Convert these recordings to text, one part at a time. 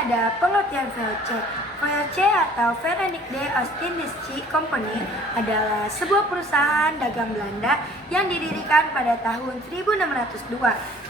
ada pengertian VOC. VOC atau Verenigde Oost-Indische Company adalah sebuah perusahaan dagang Belanda yang didirikan pada tahun 1602.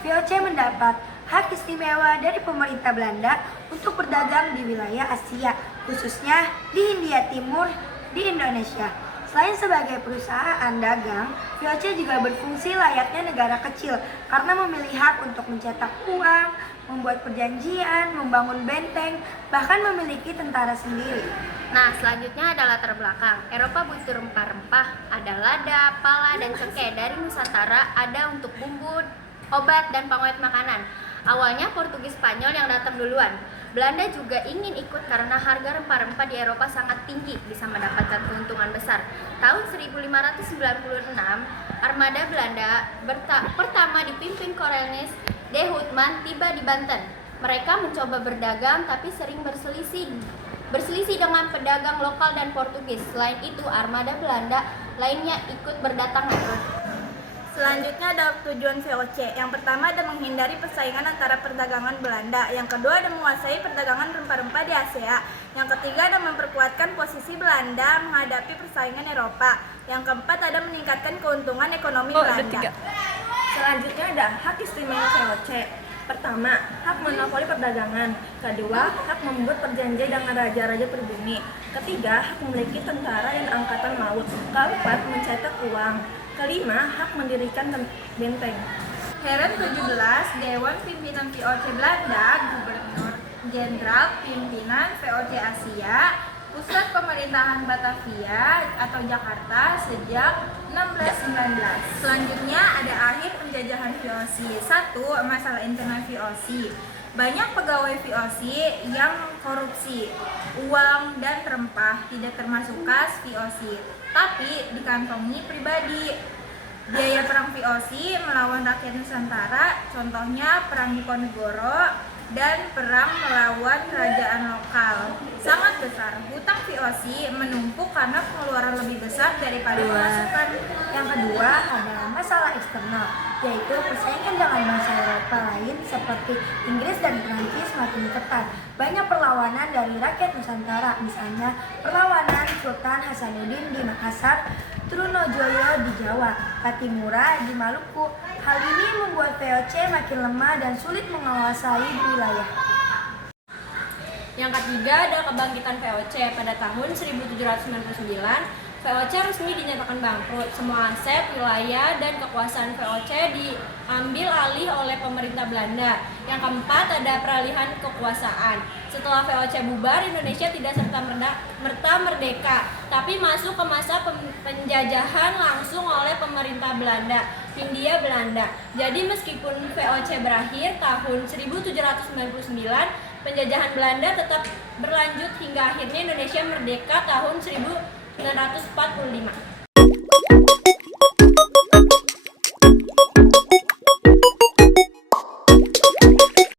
VOC mendapat hak istimewa dari pemerintah Belanda untuk berdagang di wilayah Asia, khususnya di Hindia Timur di Indonesia. Selain sebagai perusahaan dagang, VOC juga berfungsi layaknya negara kecil karena memilih hak untuk mencetak uang, membuat perjanjian, membangun benteng, bahkan memiliki tentara sendiri. Nah, selanjutnya adalah latar belakang. Eropa butuh rempah-rempah, ada lada, pala, dan cengkeh. Dari Nusantara ada untuk bumbu, obat, dan pengawet makanan. Awalnya Portugis Spanyol yang datang duluan. Belanda juga ingin ikut karena harga rempah-rempah di Eropa sangat tinggi, bisa mendapatkan keuntungan besar. Tahun 1596, armada Belanda pertama dipimpin Cornelis de Houtman tiba di Banten. Mereka mencoba berdagang tapi sering berselisih dengan pedagang lokal dan Portugis. Selain itu, armada Belanda lainnya ikut berdatangan. Selanjutnya ada tujuan VOC. Yang pertama ada menghindari persaingan antara perdagangan Belanda. Yang kedua ada menguasai perdagangan rempah-rempah di Asia. Yang ketiga ada memperkuatkan posisi Belanda menghadapi persaingan Eropa. Yang keempat ada meningkatkan keuntungan ekonomi Belanda. Selanjutnya ada hak istimewa VOC. Pertama, hak monopoli perdagangan. Kedua, hak membuat perjanjian dengan raja-raja pribumi. Ketiga, hak memiliki tentara dan angkatan laut. Keempat, mencetak uang. Kelima, hak mendirikan benteng. Heren 17, Dewan Pimpinan VOC Belanda, Gubernur Jenderal Pimpinan VOC Asia, Pusat Pemerintahan Batavia atau Jakarta sejak 1619. Selanjutnya ada akhir penjajahan VOC. 1. Masalah internal VOC. Banyak pegawai VOC yang korupsi, uang dan rempah tidak termasuk kas VOC, tapi dikantongi pribadi. Biaya perang VOC melawan rakyat Nusantara, contohnya perang Diponegoro dan perang melawan kerajaan lokal, sangat besar. Hutang VOC menumpuk karena pengeluaran lebih besar daripada pemasukan. Yang kedua ada masalah eksternal, yaitu persaingan dengan bangsa Eropa lain seperti Inggris dan Prancis makin ketat. Banyak perlawanan dari rakyat Nusantara, misalnya perlawanan Sultan Hasanuddin di Makassar, Trunojoyo di Jawa, Katimura di Maluku. Hal ini membuat VOC makin lemah dan sulit menguasai wilayah. Yang ketiga ada kebangkitan VOC. Pada tahun 1799, VOC resmi dinyatakan bangkrut. Semua aset, wilayah, dan kekuasaan VOC diambil alih oleh pemerintah Belanda. Yang keempat ada peralihan kekuasaan. Setelah VOC bubar, Indonesia tidak serta-merta merdeka, tapi masuk ke masa penjajahan langsung oleh pemerintah Belanda, Hindia Belanda. Jadi meskipun VOC berakhir tahun 1799, penjajahan Belanda tetap berlanjut hingga akhirnya Indonesia merdeka tahun 1945.